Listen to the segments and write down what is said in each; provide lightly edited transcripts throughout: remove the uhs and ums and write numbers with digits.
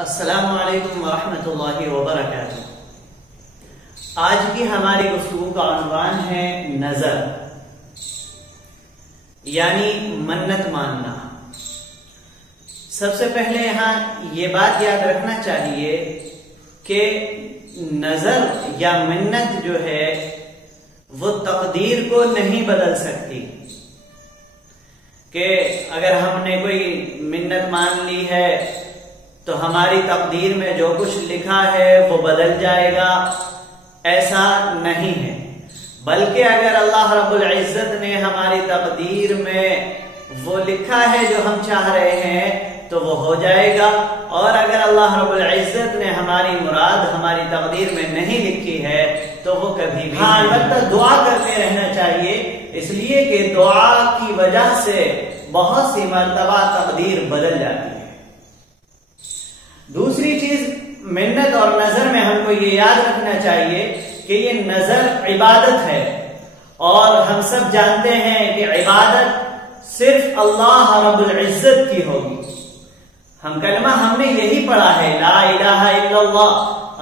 السلام علیکم ورحمۃ اللہ وبرکاتہ۔ آج کی ہماری گفتگو کا عنوان ہے نظر، یعنی منت ماننا۔ سب سے پہلے یہاں یہ بات یاد رکھنا چاہیے کہ نظر یا منت جو ہے وہ تقدیر کو نہیں بدل سکتی، کہ اگر ہم نے کوئی منت مان لی ہے تو ہماری تقدیر میں جو کچھ لکھا ہے وہ بدل جائے گا، ایسا نہیں ہے۔ بلکہ اگر اللہ رب العزت نے ہماری تقدیر میں وہ لکھا ہے جو ہم چاہ رہے ہیں تو وہ ہو جائے گا، اور اگر اللہ رب العزت نے ہماری مراد ہماری تقدیر میں نہیں لکھی ہے تو وہ کبھی بھی البتہ دعا کرتے رہنا چاہیے، اس لیے کہ دعا کی وجہ سے بہت سی مرتبہ تقدیر بدل جاتی ہے۔ دوسری چیز منت اور نظر میں ہم کو یہ یاد رکھنا چاہیے کہ یہ نظر عبادت ہے، اور ہم سب جانتے ہیں کہ عبادت صرف اللہ رب العزت کی ہوگی۔ ہم نے یہی پڑھا ہے، لا الہ الا اللہ،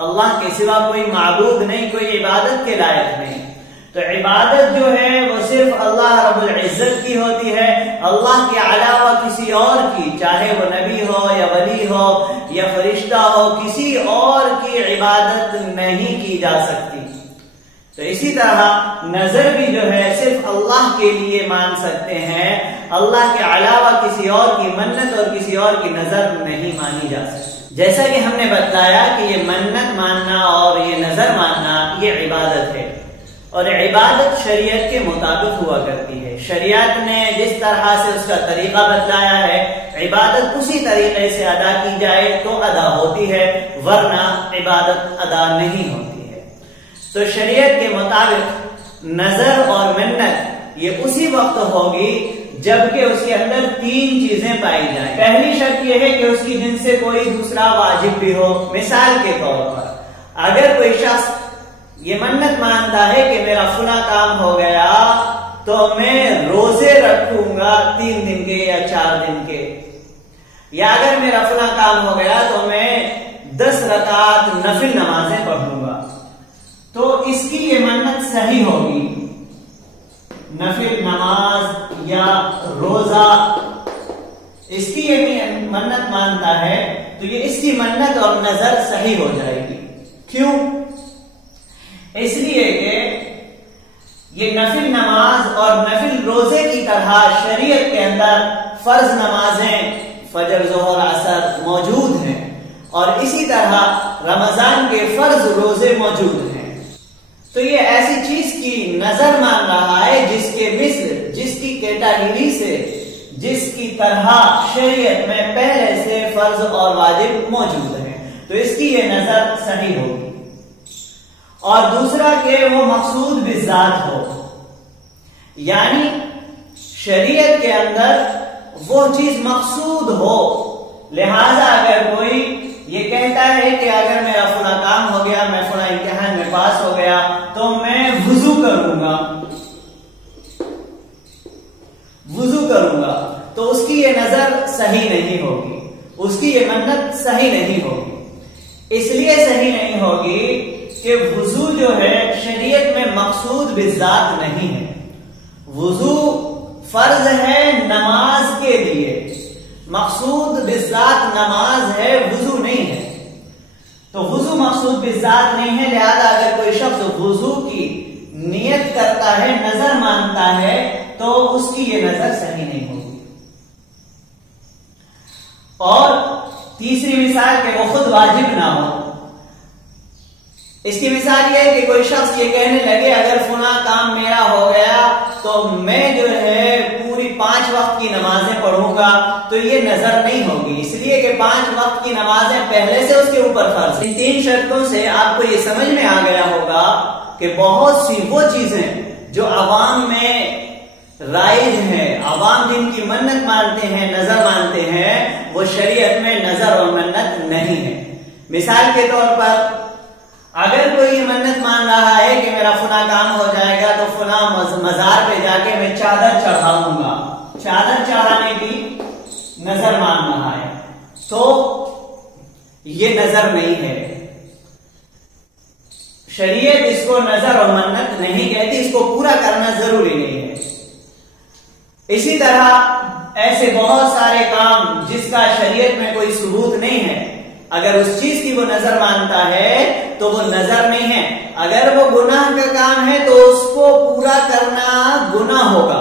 اللہ کے سوا کوئی معبود نہیں، کوئی عبادت کے لائق نہیں۔ تو عبادت جو ہے وہ صرف اللہ رب العزت کی ہوتی ہے، اللہ کے علاوہ کسی اور کی، چاہے وہ نبی ہو یا ولی ہو یا فرشتہ ہو، کسی اور کی عبادت نہیں کی جا سکتی۔ تو اسی طرح نظر بھی جو ہے صرف اللہ کے لیے مان سکتے ہیں، اللہ کے علاوہ کسی اور کی منت اور کسی اور کی نظر نہیں مانی جا سکتی۔ جیسا کہ ہم نے بتایا کہ یہ منت ماننا اور یہ نظر ماننا یہ عبادت ہے، اور عبادت شریعت کے مطابق ہوا کرتی ہے۔ شریعت نے جس طرح سے اس کا طریقہ بتلایا ہے، عبادت اسی طریقے سے ادا کی جائے تو ادا ہوتی ہے، ورنہ عبادت ادا نہیں ہوتی ہے۔ تو شریعت کے مطابق نظر اور منت یہ اسی وقت ہوگی جبکہ اس کے اندر تین چیزیں پائی جائیں۔ پہلی شرط یہ ہے کہ اس کی جن سے کوئی دوسرا واجب بھی ہو۔ مثال کے طور پر اگر کوئی شخص یہ منت مانتا ہے کہ میرا فلاں کام ہو گیا تو میں روزے رکھوں گا 3 دن کے یا 4 دن کے، یا اگر میرا فلاں کام ہو گیا تو میں 10 رکعات نفل نمازیں پڑھوں گا، تو اس کی یہ منت صحیح ہوگی۔ نفل نماز یا روزہ اس کی یہ منت مانتا ہے تو یہ اس کی منت اور نظر صحیح ہو جائے گی۔ کیوں؟ اس لیے کہ یہ نفل نماز اور نفل روزے کی طرح شریعت کے اندر فرض نمازیں فجر ظہر عصر موجود ہیں، اور اسی طرح رمضان کے فرض روزے موجود ہیں۔ تو یہ ایسی چیز کی نظر مان رہا ہے جس کے مثل، جس کی کیٹاگری سے، جس کی طرح شریعت میں پہلے سے فرض اور واجب موجود ہیں، تو اس کی یہ نظر صحیح ہوگی۔ اور دوسرا کہ وہ مقصود بالذات ہو، یعنی شریعت کے اندر وہ چیز مقصود ہو۔ لہذا اگر کوئی یہ کہتا ہے کہ اگر میرا فلاں کام ہو گیا، میں فلاں امتحان میں پاس ہو گیا تو میں وضو کروں گا، تو اس کی یہ نظر صحیح نہیں ہوگی، اس کی یہ منت صحیح نہیں ہوگی۔ اس لیے صحیح نہیں ہوگی کہ وضو جو ہے شریعت میں مقصود بالذات نہیں ہے۔ وضو فرض ہے نماز کے لیے، مقصود بالذات نماز ہے، وضو نہیں ہے۔ تو وضو مقصود بالذات نہیں ہے، لہذا اگر کوئی شخص وضو کی نیت کرتا ہے، نظر مانتا ہے، تو اس کی یہ نظر صحیح نہیں ہوگی۔ اور تیسری مثال کہ وہ خود واجب نہ ہو۔ اس کی مثال یہ ہے کہ کوئی شخص یہ کہنے لگے اگر فلاں کام میرا ہو گیا تو میں جو ہے پوری 5 وقت کی نمازیں پڑھوں گا، تو یہ نظر نہیں ہوگی، اس لیے کہ 5 وقت کی نمازیں پہلے سے اس کے اوپر فرض۔ ان 3 شرطوں سے آپ کو یہ سمجھ میں آ گیا ہوگا کہ بہت سی وہ چیزیں جو عوام میں رائج ہیں، عوام جن کی منت مانتے ہیں، نظر مانتے ہیں، وہ شریعت میں نظر اور منت نہیں ہے۔ مثال کے طور پر اگر کوئی منت مان رہا ہے کہ میرا فلاں کام ہو جائے گا تو فلاں مزار پہ جا کے میں چادر چڑھاؤں گا، چادر چڑھانے کی نظر مان رہا ہے، تو یہ نظر نہیں ہے. شریعت اس کو نظر اور منت نہیں کہتی، اس کو پورا کرنا ضروری نہیں ہے. اسی طرح ایسے بہت سارے کام جس کا شریعت میں کوئی ثبوت نہیں ہے، اگر اس چیز کی وہ نظر مانتا ہے تو وہ نظر نہیں ہے. اگر وہ گناہ کا کام ہے تو اس کو پورا کرنا گناہ ہوگا.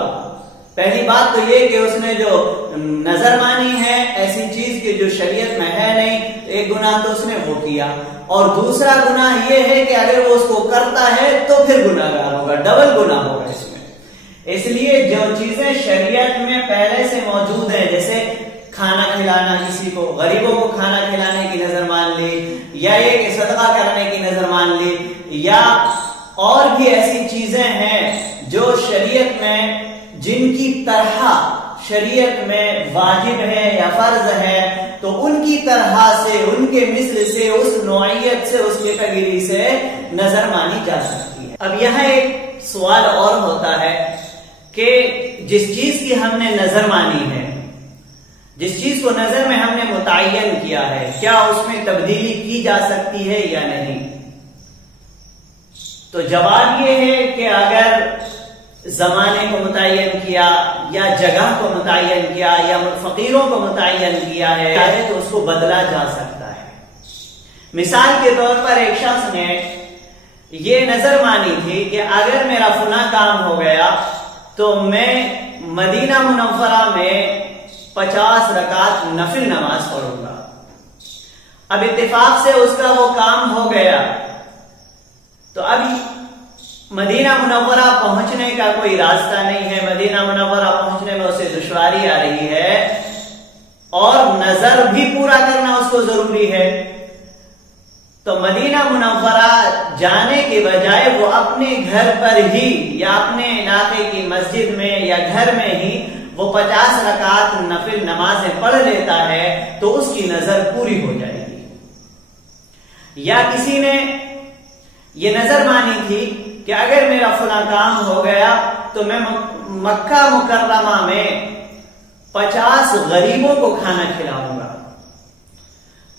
پہلی بات تو یہ کہ اس نے جو نظر مانی ہے ایسی چیز کی جو شریعت میں ہے نہیں، ایک گناہ تو اس نے وہ کیا. اور دوسرا گناہ یہ ہے کہ اگر وہ اس کو کرتا ہے تو پھر گناہ گار ہوگا، ڈبل گناہ ہوگا اس میں. اس لیے جو چیزیں شریعت میں پہلے سے موجود ہیں، جیسے کھانا کھلانا، کسی کو غریبوں کو کھانا کھلانے کی نظر مان لی، یا یہ کہ صدقہ کرنے کی نظر مان لی، یا اور بھی ایسی چیزیں ہیں جو شریعت میں جن کی طرح شریعت میں واجب ہے یا فرض ہے، تو ان کی طرح سے، ان کے مثل سے، اس نوعیت سے، اس کیٹیگری سے نظر مانی جا سکتی ہے. اب یہاں ایک سوال اور ہوتا ہے کہ جس چیز کی ہم نے نظر مانی ہے، جس چیز کو نظر میں ہم نے متعین کیا ہے، کیا اس میں تبدیلی کی جا سکتی ہے یا نہیں؟ تو جواب یہ ہے کہ اگر زمانے کو متعین کیا یا جگہ کو متعین کیا یا فقیروں کو متعین کیا ہے تو اس کو بدلا جا سکتا ہے. مثال کے طور پر ایک شخص نے یہ نظر مانی تھی کہ اگر میرا فلاں کام ہو گیا تو میں مدینہ منورہ میں 50 رکعت نفل نماز پڑھوں گا. اب اتفاق سے اس کا وہ کام ہو گیا، تو اب مدینہ منورہ پہنچنے کا کوئی راستہ نہیں ہے، مدینہ منورہ پہنچنے میں اسے دشواری آ رہی ہے، اور نظر بھی پورا کرنا اس کو ضروری ہے. تو مدینہ منورہ جانے کے بجائے وہ اپنے گھر پر ہی یا اپنے علاقے کی مسجد میں یا گھر میں ہی وہ 50 رکعت نفل نمازیں پڑھ لیتا ہے تو اس کی نظر پوری ہو جائے گی. یا کسی نے یہ نظر مانی تھی کہ اگر میرا فلاں کام ہو گیا تو میں مکہ مکرمہ میں 50 غریبوں کو کھانا کھلاؤں گا.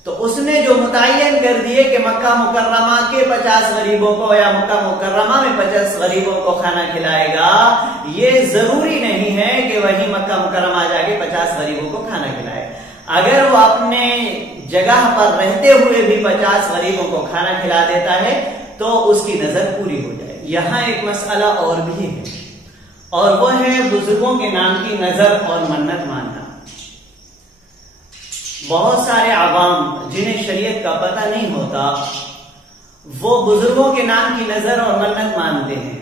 تو اس نے جو متعین کر دیے کہ مکہ مکرمہ کے 50 غریبوں کو یا مکہ مکرمہ میں 50 غریبوں کو کھانا کھلائے گا، یہ ضروری نہیں ہے کہ وہی مکہ مکرمہ جا کے 50 غریبوں کو کھانا کھلائے. اگر وہ اپنے جگہ پر رہتے ہوئے بھی 50 غریبوں کو کھانا کھلا دیتا ہے تو اس کی نظر پوری ہو جائے. یہاں ایک مسئلہ اور بھی ہے، اور وہ ہے بزرگوں کے نام کی نظر اور منت ماننا. بہت سارے عوام جنہیں شریعت کا پتہ نہیں ہوتا وہ بزرگوں کے نام کی نظر اور منت مانتے ہیں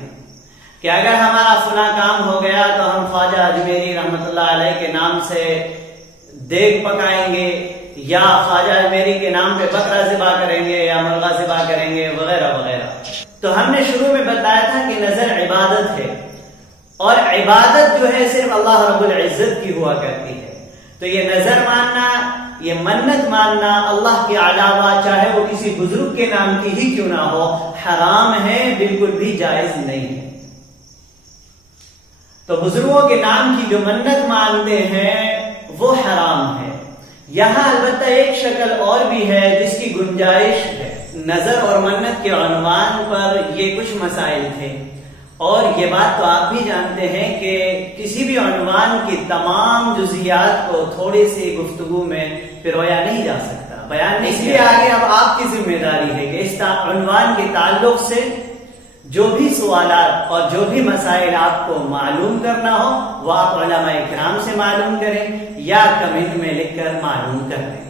کہ اگر ہمارا فلاں کام ہو گیا تو ہم خواجہ اجمیری رحمت اللہ علیہ کے نام سے دیگ پکائیں گے، یا خواجہ اجمیری کے نام پہ بکرا ذبح کریں گے یا مرغا ذبح کریں گے وغیرہ وغیرہ. تو ہم نے شروع میں بتایا تھا کہ نظر عبادت ہے، اور عبادت جو ہے صرف اللہ رب العزت کی ہوا کرتی ہے. تو یہ نظر ماننا، یہ منت ماننا اللہ کے علاوہ چاہے وہ کسی بزرگ کے نام کی ہی کیوں نہ ہو، حرام ہے، بالکل بھی جائز نہیں ہے. تو بزرگوں کے نام کی جو منت مانتے ہیں وہ حرام ہے. یہاں البتہ ایک شکل اور بھی ہے جس کی گنجائش ہے. نظر اور منت کے عنوان پر یہ کچھ مسائل تھے، اور یہ بات تو آپ بھی جانتے ہیں کہ کسی بھی عنوان کی تمام جزئیات کو تھوڑی سی گفتگو میں پرویا نہیں جا سکتا، بیان نہیں. اس لیے آگے اب آپ کی ذمہ داری ہے کہ اس عنوان کے تعلق سے جو بھی سوالات اور جو بھی مسائل آپ کو معلوم کرنا ہو وہ آپ علماء کرام سے معلوم کریں یا کمنٹ میں لکھ کر معلوم کریں.